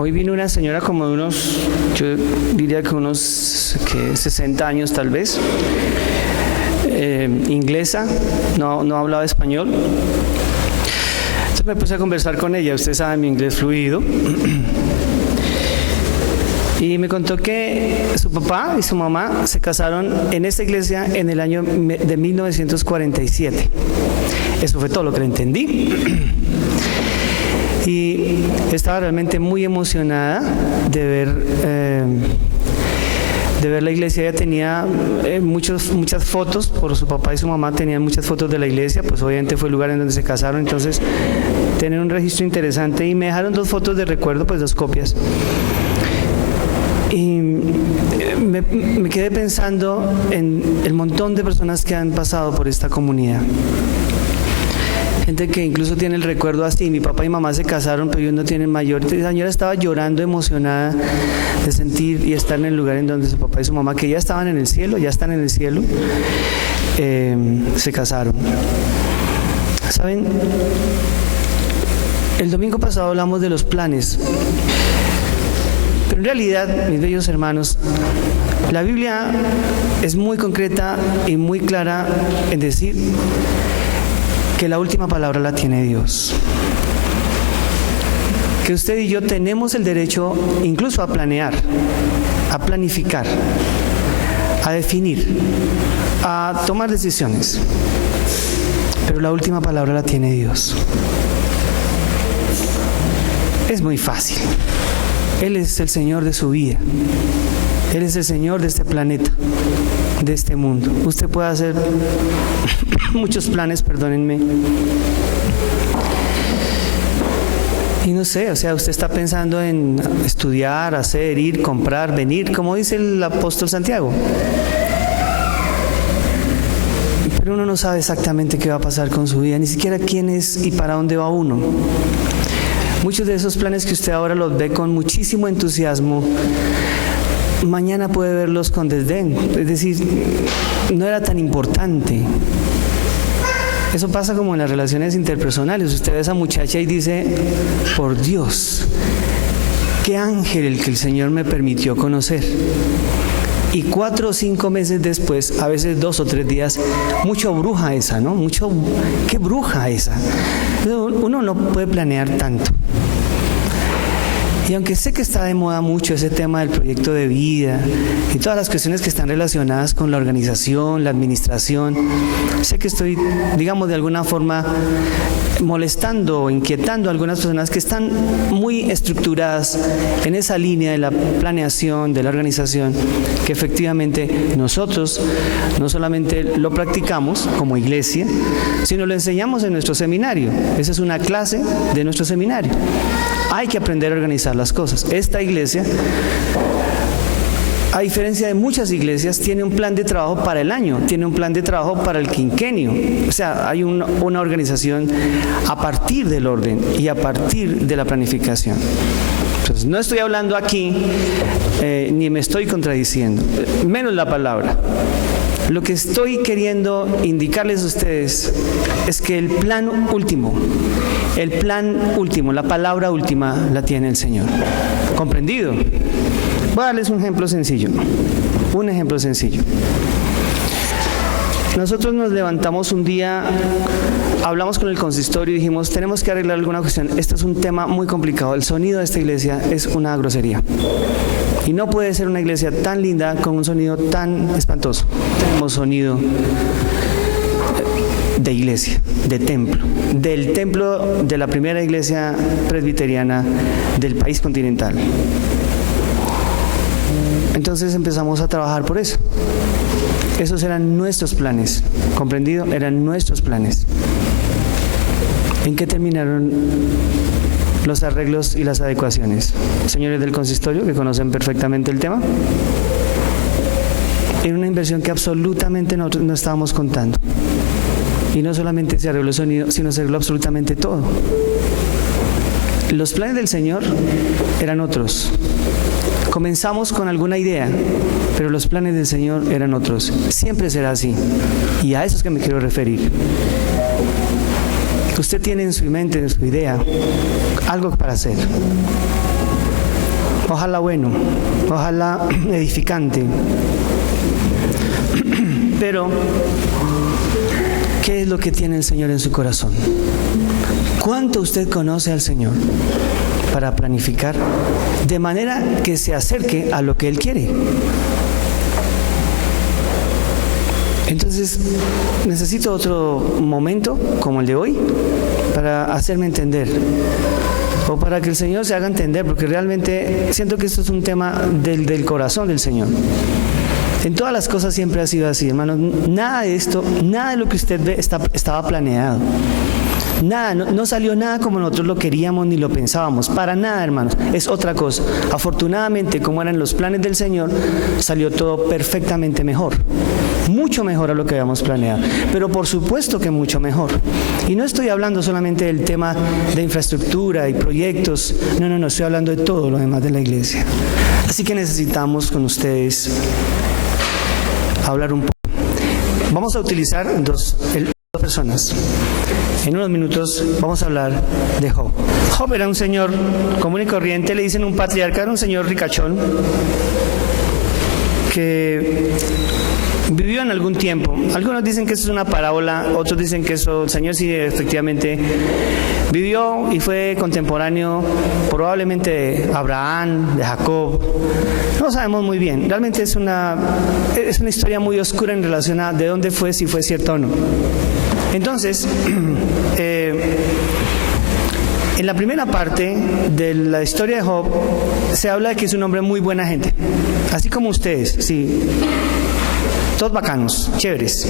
Hoy vino una señora como de unos, yo diría que unos 60 años tal vez, inglesa, no hablaba español. Entonces me puse a conversar con ella, ustedes saben mi inglés fluido, y me contó que su papá y su mamá se casaron en esta iglesia en el año de 1947. Eso fue todo lo que le entendí. Y estaba realmente muy emocionada de ver la iglesia. Ella tenía muchas fotos, por su papá y su mamá tenían muchas fotos de la iglesia, pues obviamente fue el lugar en donde se casaron, entonces tienen un registro interesante y me dejaron 2 fotos de recuerdo, pues 2 copias. Y me quedé pensando en el montón de personas que han pasado por esta comunidad. Gente que incluso tiene el recuerdo así, mi papá y mamá se casaron, pero ellos no tienen mayor. La señora estaba llorando, emocionada de sentir y estar en el lugar en donde su papá y su mamá, que ya estaban en el cielo, ya están en el cielo, se casaron. ¿Saben? El domingo pasado hablamos de los planes, pero en realidad, mis bellos hermanos, la Biblia es muy concreta y muy clara en decir que la última palabra la tiene Dios. Que usted y yo tenemos el derecho incluso a planear, a planificar, a definir, a tomar decisiones. Pero la última palabra la tiene Dios. Es muy fácil. Él es el Señor de su vida. Él es el Señor de este planeta, de este mundo. Usted puede hacer muchos planes, perdónenme. Y no sé, o sea, usted está pensando en estudiar, hacer, ir, comprar, venir, como dice el apóstol Santiago. Pero uno no sabe exactamente qué va a pasar con su vida, ni siquiera quién es y para dónde va uno. Muchos de esos planes que usted ahora los ve con muchísimo entusiasmo, mañana puede verlos con desdén, es decir, no era tan importante. Eso pasa como en las relaciones interpersonales. Usted ve a esa muchacha y dice, por Dios, qué ángel el que el Señor me permitió conocer. Y 4 o 5 meses después, a veces 2 o 3 días, mucho bruja esa, ¿no? ¿Qué bruja esa? Uno no puede planear tanto. Y aunque sé que está de moda mucho ese tema del proyecto de vida y todas las cuestiones que están relacionadas con la organización, la administración, sé que estoy, digamos, de alguna forma molestando o inquietando a algunas personas que están muy estructuradas en esa línea de la planeación, de la organización, que efectivamente nosotros no solamente lo practicamos como iglesia, sino lo enseñamos en nuestro seminario. Esa es una clase de nuestro seminario. Hay que aprender a organizar las cosas. Esta iglesia, a diferencia de muchas iglesias, tiene un plan de trabajo para el año, tiene un plan de trabajo para el quinquenio. O sea, hay una organización a partir del orden y a partir de la planificación. Entonces, no estoy hablando aquí ni me estoy contradiciendo, menos la palabra. Lo que estoy queriendo indicarles a ustedes es que el plan último, la palabra última la tiene el Señor. ¿Comprendido? Voy a darles un ejemplo sencillo. Nosotros nos levantamos un día, hablamos con el consistorio y dijimos, tenemos que arreglar alguna cuestión. Este es un tema muy complicado. El sonido de esta iglesia es una grosería. Y no puede ser una iglesia tan linda con un sonido tan espantoso. Tenemos sonido de iglesia, de templo, del templo de la primera iglesia presbiteriana del país continental. Entonces empezamos a trabajar por eso. Esos eran nuestros planes, ¿comprendido? Eran nuestros planes. ¿En qué terminaron los arreglos y las adecuaciones? Señores del consistorio, que conocen perfectamente el tema, era una inversión que absolutamente no estábamos contando. Y no solamente se arregló el sonido, sino se arregló absolutamente todo. Los planes del Señor eran otros. Comenzamos con alguna idea, pero los planes del Señor eran otros. Siempre será así. Y a eso es que me quiero referir. Usted tiene en su mente, en su idea, algo para hacer. Ojalá bueno, ojalá edificante. Pero, ¿qué es lo que tiene el Señor en su corazón? ¿Cuánto usted conoce al Señor para planificar de manera que se acerque a lo que Él quiere? Entonces, necesito otro momento como el de hoy para hacerme entender, o para que el Señor se haga entender, porque realmente siento que esto es un tema del corazón del Señor. En todas las cosas siempre ha sido así, hermanos. Nada de esto, nada de lo que usted ve estaba planeado. Nada, no salió nada como nosotros lo queríamos ni lo pensábamos, para nada, hermanos, es otra cosa. Afortunadamente, como eran los planes del Señor, salió todo perfectamente mejor, mucho mejor a lo que habíamos planeado, pero por supuesto que mucho mejor. Y no estoy hablando solamente del tema de infraestructura y proyectos, no, estoy hablando de todo lo demás de la iglesia. Así que necesitamos con ustedes hablar un poco. Vamos a utilizar dos personas. En unos minutos vamos a hablar de Job. Job era un señor común y corriente, le dicen un patriarca, era un señor ricachón que vivió en algún tiempo. Algunos dicen que eso es una parábola, otros dicen que eso, el Señor sí efectivamente vivió y fue contemporáneo probablemente de Abraham, de Jacob. No sabemos muy bien. Realmente es una historia muy oscura en relación a de dónde fue, si fue cierto o no. Entonces, en la primera parte de la historia de Job se habla de que es un hombre muy buena gente, así como ustedes, sí, todos bacanos, chéveres,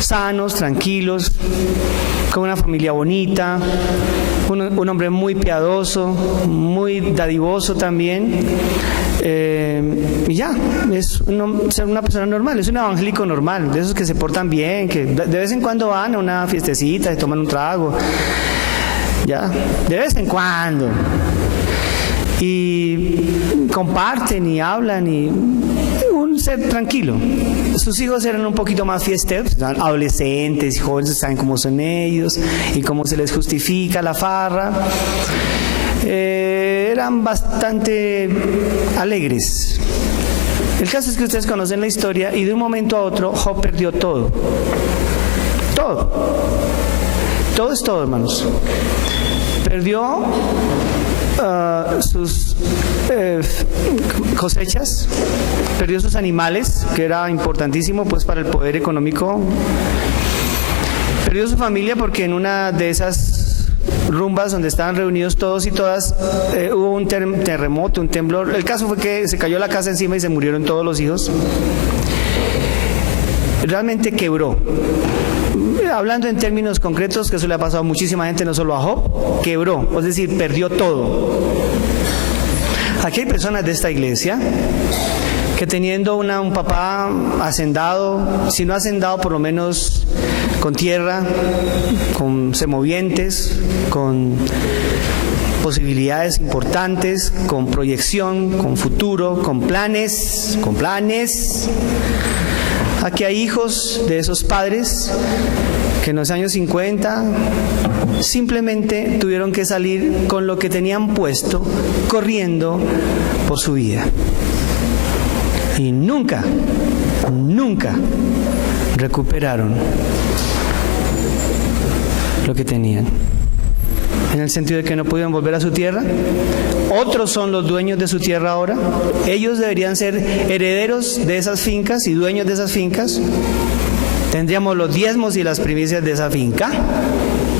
sanos, tranquilos, con una familia bonita, un hombre muy piadoso, muy dadivoso también, y ya, es una persona normal, es un evangélico normal, de esos que se portan bien, que de vez en cuando van a una fiestecita, se toman un trago, ya, de vez en cuando, y comparten y hablan y un ser tranquilo. Sus hijos eran un poquito más fiesteros, eran adolescentes y jóvenes, saben cómo son ellos y cómo se les justifica la farra. Eran bastante alegres. El caso es que ustedes conocen la historia y de un momento a otro Job perdió todo. Todo es todo, hermanos. Perdió sus cosechas, perdió sus animales, que era importantísimo pues para el poder económico, perdió su familia porque en una de esas rumbas donde estaban reunidos todos y todas hubo un terremoto, un temblor. El caso fue que se cayó la casa encima y se murieron todos los hijos. Realmente quebró. Hablando en términos concretos, que eso le ha pasado a muchísima gente, no solo a Job, quebró, es decir, perdió todo. Aquí hay personas de esta iglesia que teniendo un papá hacendado, si no hacendado por lo menos con tierra, con semovientes, con posibilidades importantes, con proyección, con futuro, con planes. Aquí hay hijos de esos padres que en los años 50 simplemente tuvieron que salir con lo que tenían puesto, corriendo por su vida. Y nunca recuperaron lo que tenían. En el sentido de que no pudieron volver a su tierra. Otros son los dueños de su tierra ahora. Ellos deberían ser herederos de esas fincas y dueños de esas fincas. Tendríamos los diezmos y las primicias de esa finca,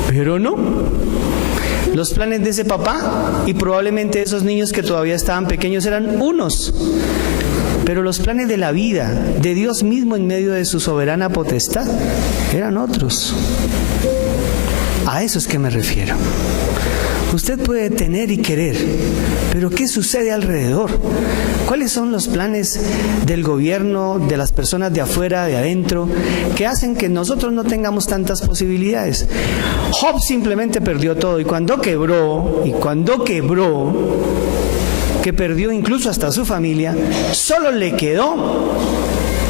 pero no. Los planes de ese papá y probablemente esos niños que todavía estaban pequeños eran unos, pero los planes de la vida, de Dios mismo en medio de su soberana potestad, eran otros. A eso es que me refiero. Usted puede tener y querer, pero ¿qué sucede alrededor? ¿Cuáles son los planes del gobierno, de las personas de afuera, de adentro, que hacen que nosotros no tengamos tantas posibilidades? Job simplemente perdió todo y cuando quebró, que perdió incluso hasta su familia, solo le quedó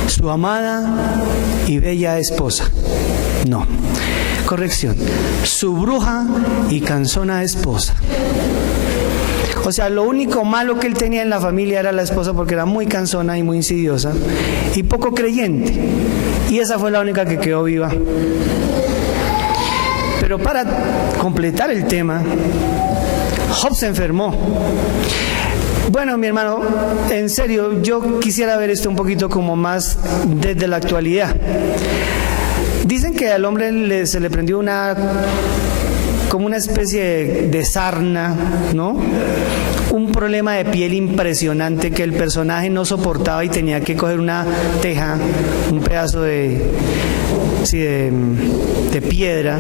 su amada y bella esposa. No. Corrección, su bruja y cansona esposa. O sea, lo único malo que él tenía en la familia era la esposa, porque era muy cansona y muy insidiosa y poco creyente. Y esa fue la única que quedó viva. Pero para completar el tema, Job se enfermó. Bueno, mi hermano, en serio, yo quisiera ver esto un poquito como más desde la actualidad. Dicen que al hombre se le prendió como una especie de sarna, ¿no? Un problema de piel impresionante que el personaje no soportaba y tenía que coger una teja, un pedazo de piedra,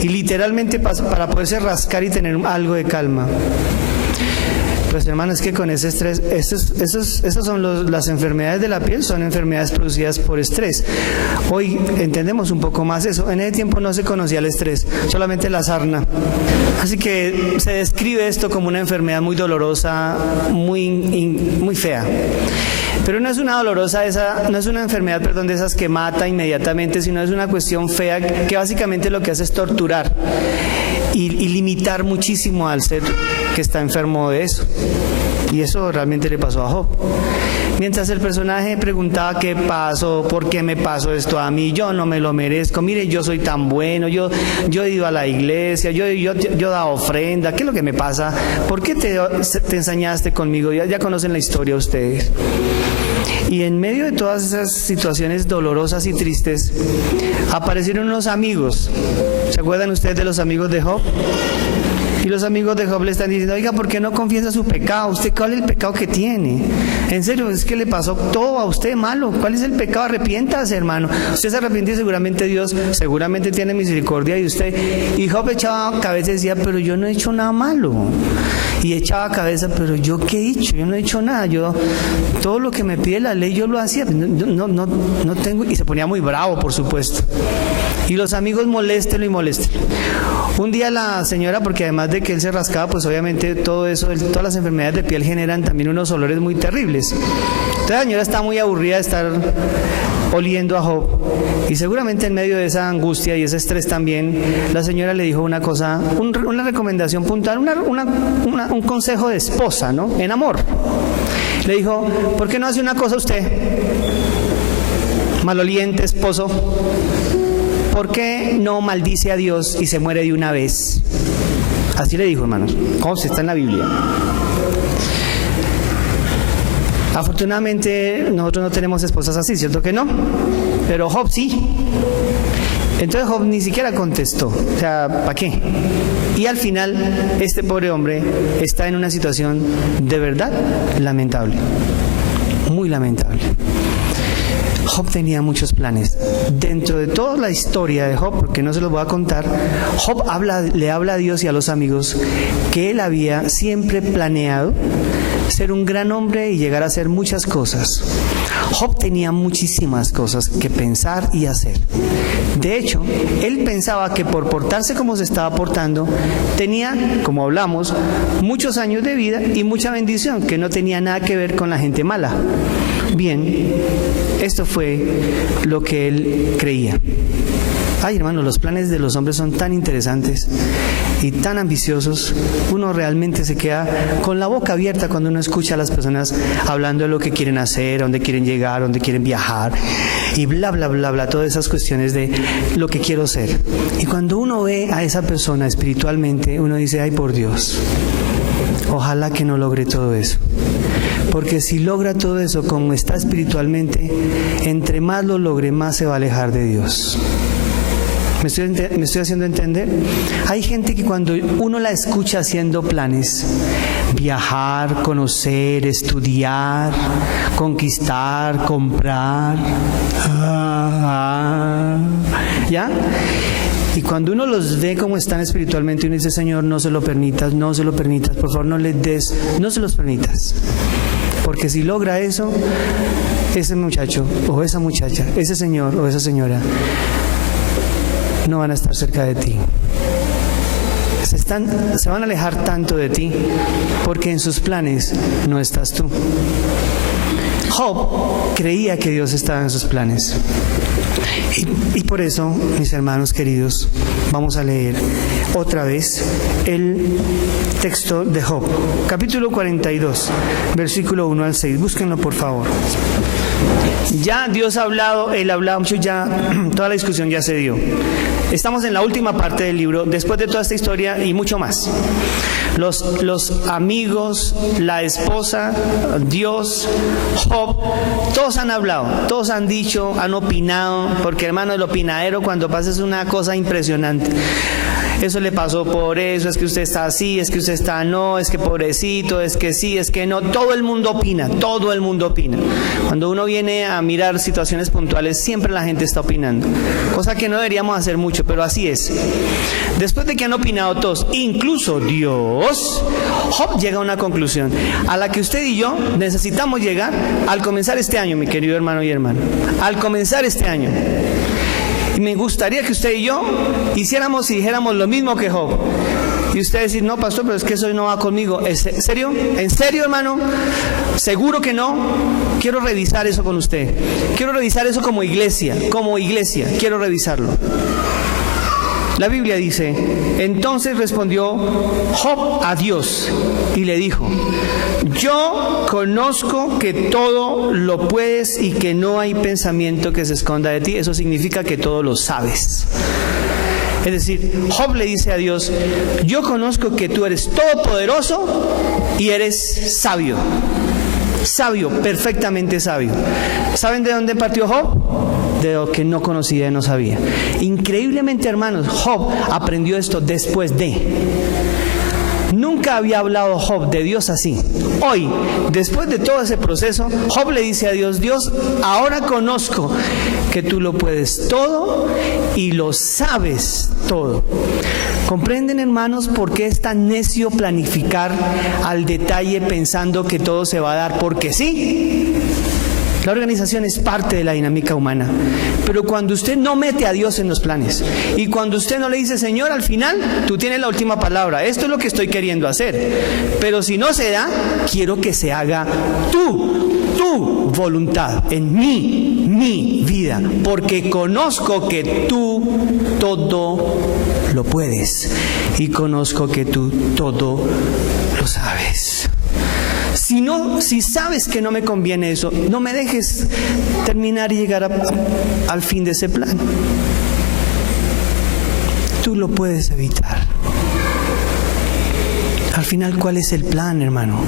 y literalmente para poderse rascar y tener algo de calma. Pues hermano, es que con ese estrés, esas son las enfermedades de la piel, son enfermedades producidas por estrés. Hoy entendemos un poco más eso. En ese tiempo no se conocía el estrés, solamente la sarna. Así que se describe esto como una enfermedad muy dolorosa, muy fea. Pero no es una no es una enfermedad, de esas que mata inmediatamente, sino es una cuestión fea que básicamente lo que hace es torturar y limitar muchísimo al ser que está enfermo de eso. Y eso realmente le pasó a Job. Mientras el personaje preguntaba qué pasó, por qué me pasó esto a mí, yo no me lo merezco, mire, yo soy tan bueno, yo he ido a la iglesia, yo he dado ofrenda, ¿qué es lo que me pasa? ¿Por qué te ensañaste conmigo? Ya conocen la historia ustedes. Y en medio de todas esas situaciones dolorosas y tristes, aparecieron unos amigos. ¿Se acuerdan ustedes de los amigos de Job? Y los amigos de Job le están diciendo, oiga, ¿por qué no confiesa su pecado? ¿Usted cuál es el pecado que tiene? En serio, es que le pasó todo a usted malo. ¿Cuál es el pecado? Arrepiéntase, hermano. Usted se arrepiente y seguramente Dios tiene misericordia de usted. Y Job echaba cabeza y decía, pero yo no he hecho nada malo. Y echaba cabeza, pero ¿yo qué he hecho? Yo no he hecho nada. Todo lo que me pide la ley yo lo hacía. No tengo. Y se ponía muy bravo, por supuesto. Y los amigos moléstelo. Un día la señora, porque además de que él se rascaba, pues obviamente todo eso, todas las enfermedades de piel generan también unos olores muy terribles. Entonces la señora está muy aburrida de estar oliendo a Job, y seguramente en medio de esa angustia y ese estrés también, la señora le dijo una cosa, una recomendación puntual, un consejo de esposa, ¿no? En amor. Le dijo, ¿por qué no hace una cosa usted, maloliente esposo? ¿Por qué no maldice a Dios y se muere de una vez? Así le dijo, hermanos. ¿Cómo se está en la Biblia? Afortunadamente nosotros no tenemos esposas así, ¿cierto que no? Pero Job sí. Entonces Job ni siquiera contestó. O sea, ¿para qué? Y al final, este pobre hombre está en una situación de verdad lamentable. Muy lamentable. Job tenía muchos planes. Dentro de toda la historia de Job, porque no se los voy a contar, Job le habla a Dios y a los amigos que él había siempre planeado ser un gran hombre y llegar a hacer muchas cosas. Job tenía muchísimas cosas que pensar y hacer. De hecho, él pensaba que por portarse como se estaba portando, tenía, como hablamos, muchos años de vida y mucha bendición, que no tenía nada que ver con la gente mala. Bien, esto fue lo que él creía. Ay, hermano, los planes de los hombres son tan interesantes y tan ambiciosos. Uno realmente se queda con la boca abierta cuando uno escucha a las personas hablando de lo que quieren hacer, a dónde quieren llegar, a dónde quieren viajar y bla, bla, bla, bla, todas esas cuestiones de lo que quiero ser. Y cuando uno ve a esa persona espiritualmente, uno dice, ay, por Dios, ojalá que no logre todo eso. Porque si logra todo eso como está espiritualmente, entre más lo logre, más se va a alejar de Dios. ¿Me estoy haciendo entender? Hay gente que cuando uno la escucha haciendo planes, viajar, conocer, estudiar, conquistar, comprar, ¿ya? Y cuando uno los ve como están espiritualmente, uno dice, Señor, no se lo permitas, por favor, no se los permitas. Porque si logra eso, ese muchacho o esa muchacha, ese señor o esa señora, no van a estar cerca de ti. Se van a alejar tanto de ti porque en sus planes no estás tú. Job creía que Dios estaba en sus planes. Y por eso, mis hermanos queridos, vamos a leer otra vez el texto de Job, capítulo 42, versículo 1 al 6. Búsquenlo, por favor. Ya Dios ha hablado, Él ha hablado mucho, ya toda la discusión ya se dio. Estamos en la última parte del libro, después de toda esta historia y mucho más. Los amigos, la esposa, Dios, Job, todos han hablado, todos han dicho, han opinado, porque hermano, el opinadero cuando pasa es una cosa impresionante. Eso le pasó por eso, es que usted está así, es que usted está no, es que pobrecito, es que sí, es que no. Todo el mundo opina, todo el mundo opina. Cuando uno viene a mirar situaciones puntuales, siempre la gente está opinando. Cosa que no deberíamos hacer mucho, pero así es. Después de que han opinado todos, incluso Dios, Job llega a una conclusión a la que usted y yo necesitamos llegar al comenzar este año, mi querido hermano y hermana. Al comenzar este año. Y me gustaría que usted y yo hiciéramos y dijéramos lo mismo que Job. Y usted decir, no, pastor, pero es que eso no va conmigo. ¿En serio? ¿En serio, hermano? ¿Seguro que no? Quiero revisar eso con usted. Quiero revisar eso como iglesia. Quiero revisarlo. La Biblia dice, entonces respondió Job a Dios y le dijo, yo conozco que todo lo puedes y que no hay pensamiento que se esconda de ti. Eso significa que todo lo sabes. Es decir, Job le dice a Dios, yo conozco que tú eres todopoderoso y eres sabio. Sabio, perfectamente sabio. ¿Saben de dónde partió Job? De lo que no conocía y no sabía. Increíblemente, hermanos, Job aprendió esto después de. Nunca había hablado Job de Dios así. Hoy, después de todo ese proceso, Job le dice a Dios, Dios, ahora conozco que tú lo puedes todo y lo sabes todo. ¿Comprenden, hermanos, por qué es tan necio planificar al detalle pensando que todo se va a dar porque sí? La organización es parte de la dinámica humana, pero cuando usted no mete a Dios en los planes y cuando usted no le dice, Señor, al final tú tienes la última palabra, esto es lo que estoy queriendo hacer, pero si no se da, quiero que se haga tu voluntad en mi vida, porque conozco que tú todo lo puedes y conozco que tú todo lo sabes. Si sabes que no me conviene eso, no me dejes terminar y llegar al fin de ese plan. Tú lo puedes evitar. Al final, ¿cuál es el plan, hermano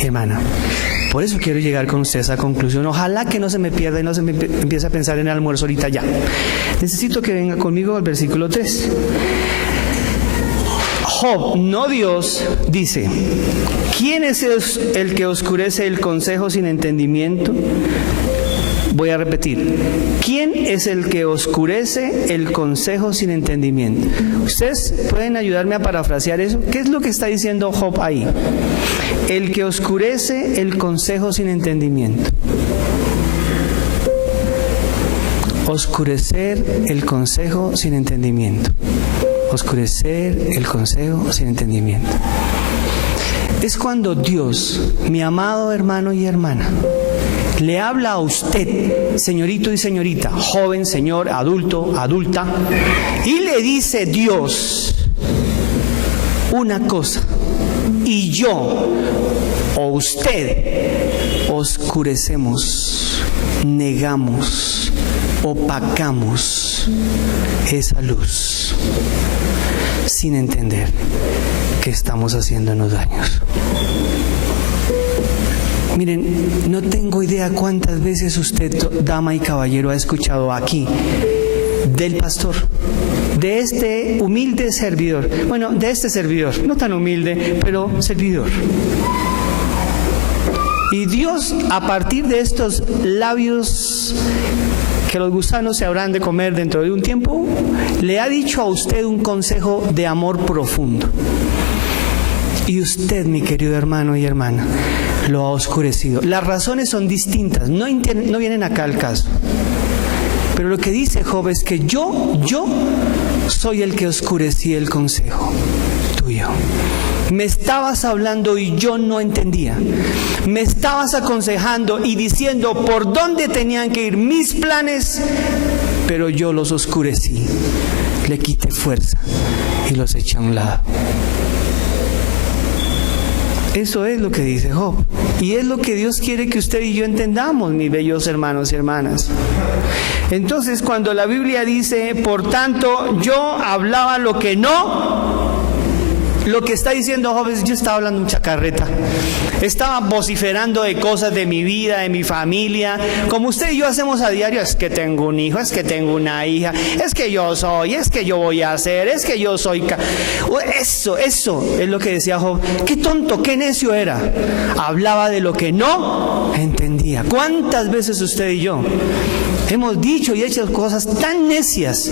y hermana? Por eso quiero llegar con usted a esa conclusión. Ojalá que no se me pierda y no se me empiece a pensar en el almuerzo ahorita ya. Necesito que venga conmigo al versículo 3. Job, no Dios, dice, ¿quién es el que oscurece el consejo sin entendimiento? Voy a repetir, ¿quién es el que oscurece el consejo sin entendimiento? ¿Ustedes pueden ayudarme a parafrasear eso? ¿Qué es lo que está diciendo Job ahí? El que oscurece el consejo sin entendimiento. Oscurecer el consejo sin entendimiento. Oscurecer el consejo sin entendimiento. Es cuando Dios, mi amado hermano y hermana, le habla a usted, señorito y señorita, joven, señor, adulto, adulta, y le dice Dios una cosa, y yo o usted oscurecemos, negamos, opacamos esa luz sin entender que estamos haciéndonos daños. Miren, no tengo idea cuántas veces usted, dama y caballero, ha escuchado aquí del pastor, de este humilde servidor, bueno, de este servidor, no tan humilde, pero servidor. Y Dios, a partir de estos labios que los gusanos se habrán de comer dentro de un tiempo, le ha dicho a usted un consejo de amor profundo. Y usted, mi querido hermano y hermana, lo ha oscurecido. Las razones son distintas, no vienen acá al caso. Pero lo que dice Job es que yo soy el que oscurecí el consejo tuyo. Me estabas hablando y yo no entendía. Me estabas aconsejando y diciendo por dónde tenían que ir mis planes pero yo los oscurecí, le quité fuerza y los eché a un lado. Eso es lo que dice Job. Y es lo que Dios quiere que usted y yo entendamos, mis bellos hermanos y hermanas. Entonces, cuando la Biblia dice, por tanto, yo hablaba lo que no, lo que está diciendo Job es, yo estaba hablando mucha carreta. Estaba vociferando de cosas de mi vida, de mi familia, como usted y yo hacemos a diario. Es que tengo un hijo, es que tengo una hija, es que yo soy, es que yo voy a hacer, es que yo soy... Eso es lo que decía Job. Qué tonto, qué necio era. Hablaba de lo que no entendía. ¿Cuántas veces usted y yo hemos dicho y hecho cosas tan necias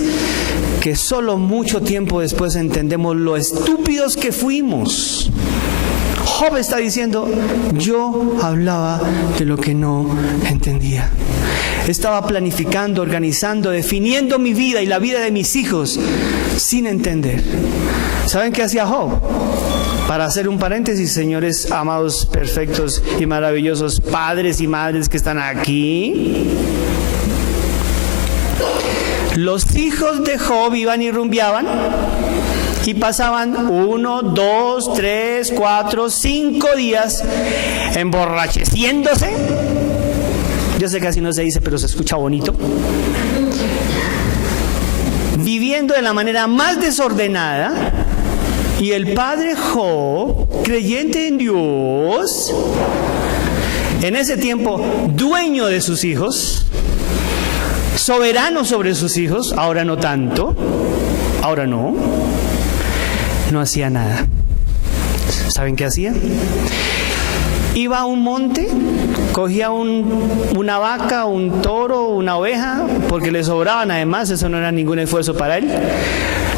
que solo mucho tiempo después entendemos lo estúpidos que fuimos? Job está diciendo, yo hablaba de lo que no entendía. Estaba planificando, organizando, definiendo mi vida y la vida de mis hijos sin entender. ¿Saben qué hacía Job? Para hacer un paréntesis, señores amados, perfectos y maravillosos padres y madres que están aquí, los hijos de Job iban y rumbeaban y pasaban 1, 2, 3, 4, 5 días emborracheciéndose. Yo sé que así no se dice, pero se escucha bonito. Viviendo de la manera más desordenada. Y el padre Job, creyente en Dios, en ese tiempo dueño de sus hijos, soberano sobre sus hijos, ahora no tanto, ahora no hacía nada. ¿Saben qué hacía? Iba a un monte, cogía una vaca, un toro, una oveja, porque le sobraban además, eso no era ningún esfuerzo para él.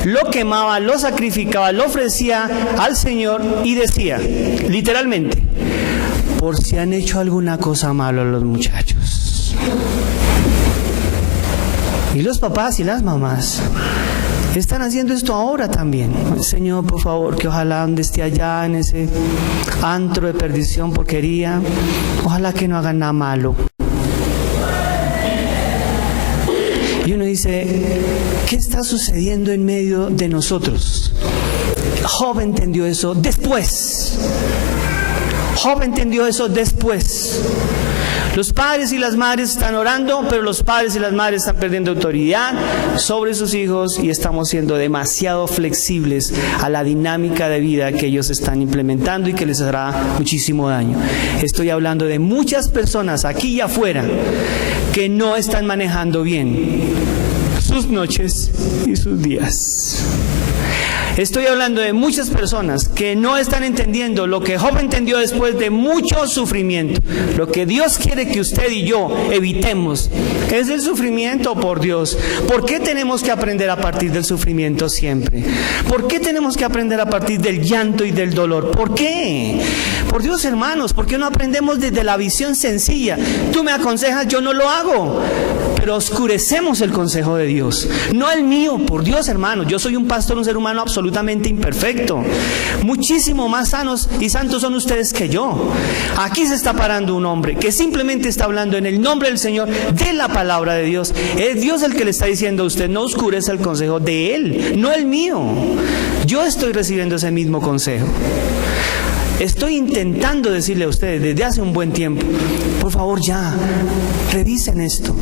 Lo quemaba, lo sacrificaba, lo ofrecía al Señor y decía, literalmente, por si han hecho alguna cosa mala los muchachos. Y los papás y las mamás están haciendo esto ahora también. Señor, por favor, que ojalá donde esté allá en ese antro de perdición, porquería, ojalá que no hagan nada malo. Y uno dice, ¿qué está sucediendo en medio de nosotros? Job entendió eso después. Job entendió eso después. Los padres y las madres están orando, pero los padres y las madres están perdiendo autoridad sobre sus hijos y estamos siendo demasiado flexibles a la dinámica de vida que ellos están implementando y que les hará muchísimo daño. Estoy hablando de muchas personas aquí y afuera que no están manejando bien sus noches y sus días. Estoy hablando de muchas personas que no están entendiendo lo que Job entendió después de mucho sufrimiento. Lo que Dios quiere que usted y yo evitemos es el sufrimiento por Dios. ¿Por qué tenemos que aprender a partir del sufrimiento siempre? ¿Por qué tenemos que aprender a partir del llanto y del dolor? ¿Por qué? Por Dios, hermanos, ¿por qué no aprendemos desde la visión sencilla? Tú me aconsejas, yo no lo hago. Pero oscurecemos el consejo de Dios, no el mío. Por Dios, hermanos, yo soy un pastor, un ser humano absolutamente imperfecto. Muchísimo más sanos y santos son ustedes que yo. Aquí se está parando un hombre que simplemente está hablando en el nombre del Señor, de la palabra de Dios. Es Dios el que le está diciendo a usted, no oscurezca el consejo de Él, no el mío. Yo estoy recibiendo ese mismo consejo. Estoy intentando decirle a ustedes desde hace un buen tiempo, por favor ya, revisen esto,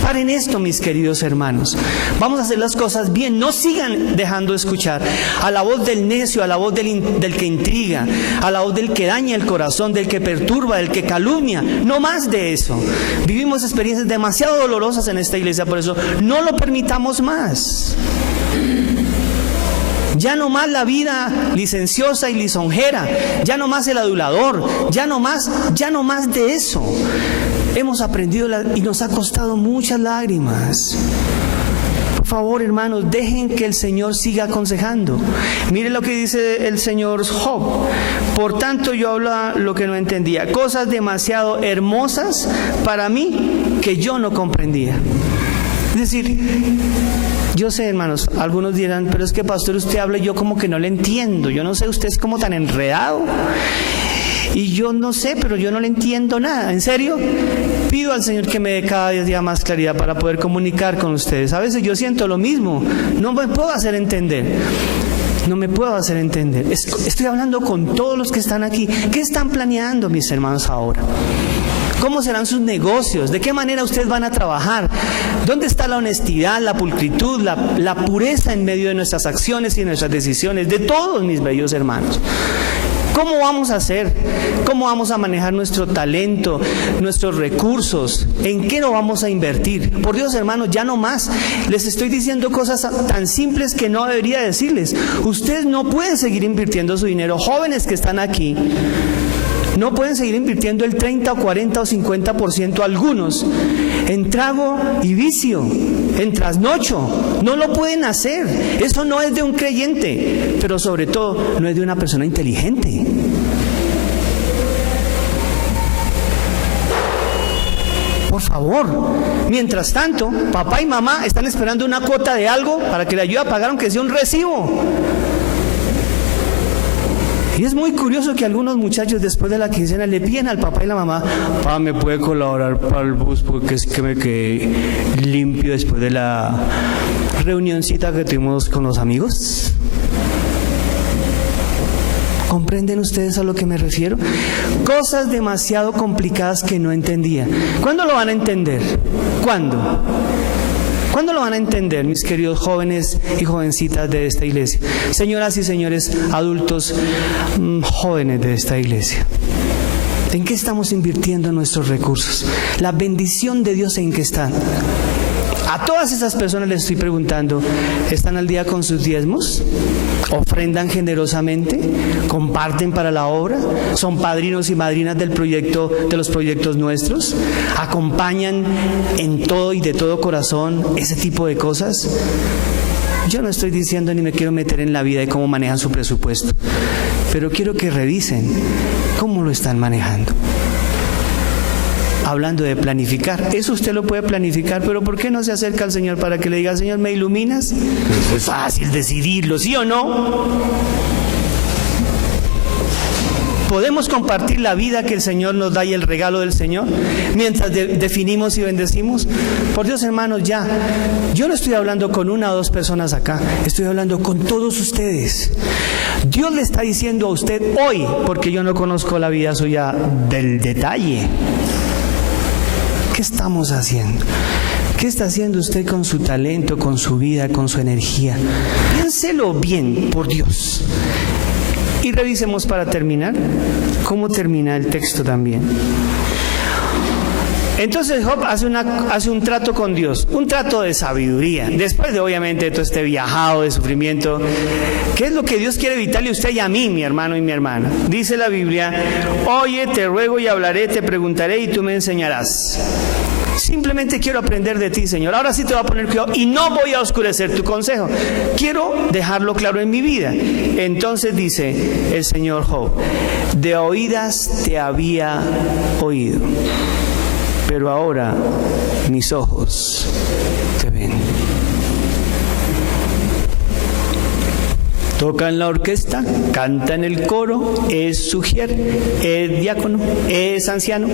paren esto, mis queridos hermanos. Vamos a hacer las cosas bien, no sigan dejando de escuchar a la voz del necio, a la voz del que intriga, a la voz del que daña el corazón, del que perturba, del que calumnia. No más de eso. Vivimos experiencias demasiado dolorosas en esta iglesia, por eso no lo permitamos más. Ya no más la vida licenciosa y lisonjera, ya no más el adulador, ya no más de eso. Hemos aprendido y nos ha costado muchas lágrimas. Por favor, hermanos, dejen que el Señor siga aconsejando. Miren lo que dice el Señor Job. Por tanto, yo hablaba lo que no entendía, cosas demasiado hermosas para mí que yo no comprendía. Es decir, yo sé, hermanos, algunos dirán, pero es que pastor, usted habla y yo como que no le entiendo. Yo no sé, usted es como tan enredado. Y yo no sé, pero yo no le entiendo nada. ¿En serio? pido al Señor que me dé cada día más claridad para poder comunicar con ustedes. A veces yo siento lo mismo, no me puedo hacer entender. No me puedo hacer entender. Estoy hablando con todos los que están aquí. ¿Qué están planeando, mis hermanos, ahora? ¿Cómo serán sus negocios? ¿De qué manera ustedes van a trabajar? ¿Dónde está la honestidad, la pulcritud, la pureza en medio de nuestras acciones y de nuestras decisiones? De todos, mis bellos hermanos. ¿Cómo vamos a hacer? ¿Cómo vamos a manejar nuestro talento, nuestros recursos? ¿En qué lo vamos a invertir? Por Dios, hermanos, ya no más. Les estoy diciendo cosas tan simples que no debería decirles. Ustedes no pueden seguir invirtiendo su dinero. Jóvenes que están aquí, no pueden seguir invirtiendo el 30 o 40 o 50% algunos en trago y vicio, en trasnocho. No lo pueden hacer. Eso no es de un creyente, pero sobre todo no es de una persona inteligente. Por favor, mientras tanto, papá y mamá están esperando una cuota de algo para que le ayude a pagar aunque sea un recibo. Y es muy curioso que algunos muchachos después de la quincena le piden al papá y la mamá: papá, ¿me puede colaborar para el bus? Porque es que me quedé limpio después de la reunioncita que tuvimos con los amigos. ¿Comprenden ustedes a lo que me refiero? Cosas demasiado complicadas que no entendía. ¿Cuándo lo van a entender? ¿Cuándo? ¿Cuándo lo van a entender, mis queridos jóvenes y jovencitas de esta iglesia? Señoras y señores adultos jóvenes de esta iglesia. ¿En qué estamos invirtiendo nuestros recursos? La bendición de Dios, ¿en qué está? A todas esas personas les estoy preguntando: ¿están al día con sus diezmos? ¿Ofrendan generosamente? ¿Comparten para la obra? ¿Son padrinos y madrinas del proyecto, de los proyectos nuestros? ¿Acompañan en todo y de todo corazón ese tipo de cosas? Yo no estoy diciendo ni me quiero meter en la vida de cómo manejan su presupuesto, pero quiero que revisen cómo lo están manejando. Hablando de planificar, eso usted lo puede planificar, pero ¿por qué no se acerca al Señor para que le diga: Señor, ¿me iluminas? Es fácil decidirlo, ¿sí o no? ¿Podemos compartir la vida que el Señor nos da y el regalo del Señor mientras definimos y bendecimos? Por Dios, hermanos, ya. Yo no estoy hablando con una o dos personas acá, estoy hablando con todos ustedes. Dios le está diciendo a usted hoy, porque yo no conozco la vida suya del detalle: ¿qué estamos haciendo? ¿Qué está haciendo usted con su talento, con su vida, con su energía? Piénselo bien, por Dios. Y revisemos para terminar cómo termina el texto también. Entonces Job hace un trato con Dios, un trato de sabiduría, después de obviamente todo este viajado de sufrimiento. ¿Qué es lo que Dios quiere evitarle a usted y a mí, mi hermano y mi hermana? Dice la Biblia: oye, te ruego y hablaré, te preguntaré y tú me enseñarás. Simplemente quiero aprender de ti, Señor. Ahora sí te voy a poner cuidado y no voy a oscurecer tu consejo. Quiero dejarlo claro en mi vida. Entonces dice el Señor Job: de oídas te había oído, pero ahora mis ojos te ven. Toca en la orquesta, canta en el coro, es sugier, es diácono, es anciano,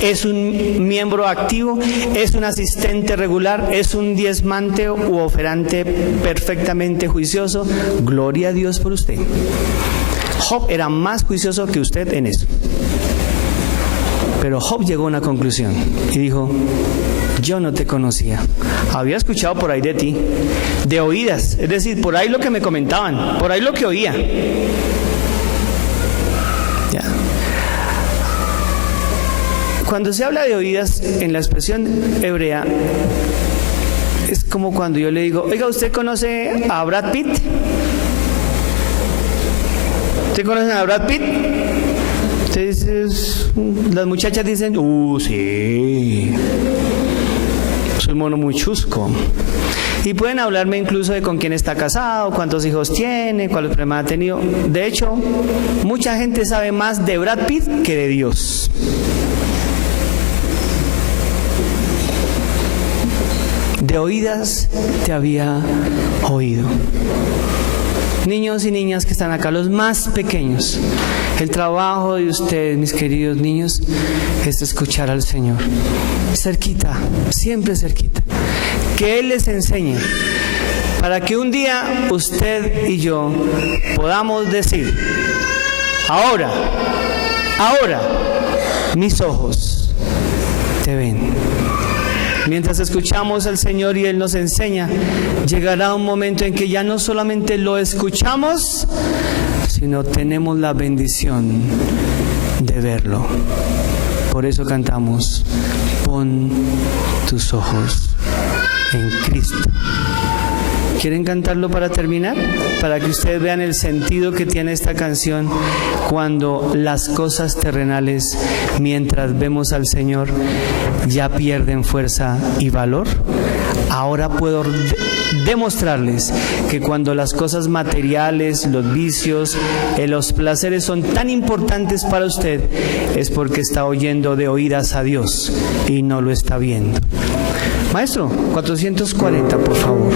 es un miembro activo, es un asistente regular, es un diezmante u oferante perfectamente juicioso. Gloria a Dios por usted. Job era más juicioso que usted en eso. Pero Job llegó a una conclusión y dijo: yo no te conocía. Había escuchado por ahí de ti, de oídas, es decir, por ahí lo que me comentaban, por ahí lo que oía. Ya. Cuando se habla de oídas en la expresión hebrea, es como cuando yo le digo: oiga, ¿usted conoce a Brad Pitt? ¿Usted conoce a Brad Pitt? Entonces, las muchachas dicen: sí, soy mono muy chusco. Y pueden hablarme incluso de con quién está casado, cuántos hijos tiene, cuáles problemas ha tenido. De hecho, mucha gente sabe más de Brad Pitt que de Dios. De oídas te había oído. Niños y niñas que están acá, los más pequeños, El trabajo de ustedes, mis queridos niños, es escuchar al Señor. Cerquita, siempre cerquita. Que Él les enseñe, para que un día usted y yo podamos decir: ahora, mis ojos te ven. Mientras escuchamos al Señor y Él nos enseña, llegará un momento en que ya no solamente lo escuchamos, sino tenemos la bendición de verlo. Por eso cantamos: pon tus ojos en Cristo. ¿Quieren cantarlo para terminar? Para que ustedes vean el sentido que tiene esta canción cuando las cosas terrenales, mientras vemos al Señor, ya pierden fuerza y valor. Ahora puedo demostrarles que cuando las cosas materiales, los vicios, los placeres son tan importantes para usted, es porque está oyendo de oídas a Dios y no lo está viendo. Maestro, 440, por favor.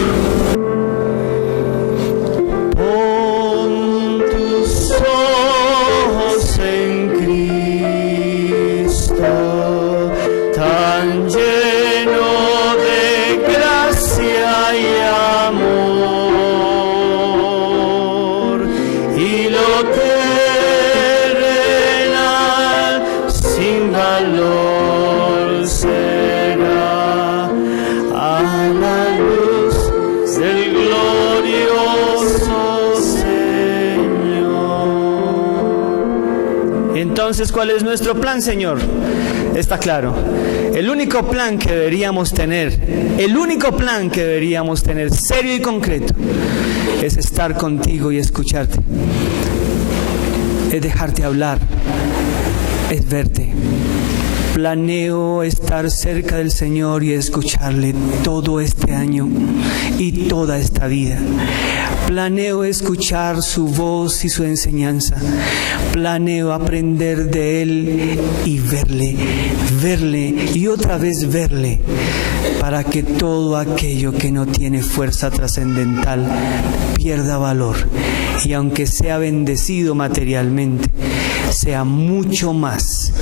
Entonces, ¿cuál es nuestro plan, Señor? Está claro. El único plan que deberíamos tener, serio y concreto, es estar contigo y escucharte. Es dejarte hablar, es verte. Planeo estar cerca del Señor y escucharle todo este año y toda esta vida. Planeo escuchar su voz y su enseñanza. Planeo aprender de Él y verle y otra vez verle, para que todo aquello que no tiene fuerza trascendental pierda valor y, aunque sea bendecido materialmente, sea mucho más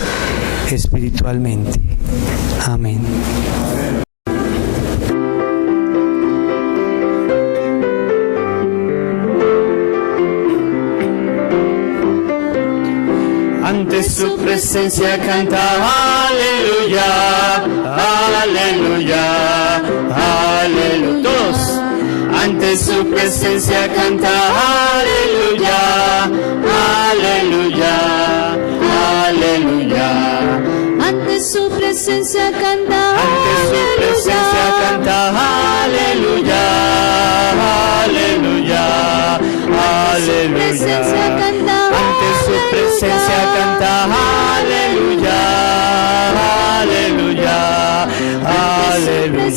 espiritualmente. Amén. Ante su presencia canta aleluya, aleluya, aleluya. Todos. Ante su presencia canta aleluya, aleluya, aleluya. Ante su presencia canta aleluya, aleluya, aleluya. Ante su presencia canta aleluya, aleluya, aleluya.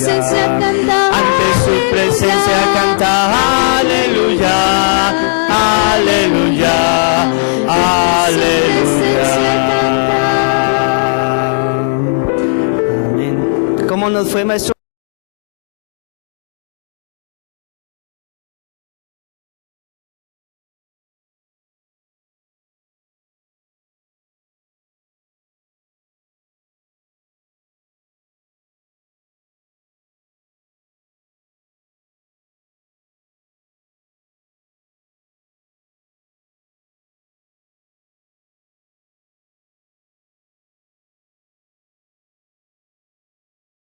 Ante su presencia canta aleluya, aleluya, aleluya. Amén. ¿Cómo nos fue, maestro?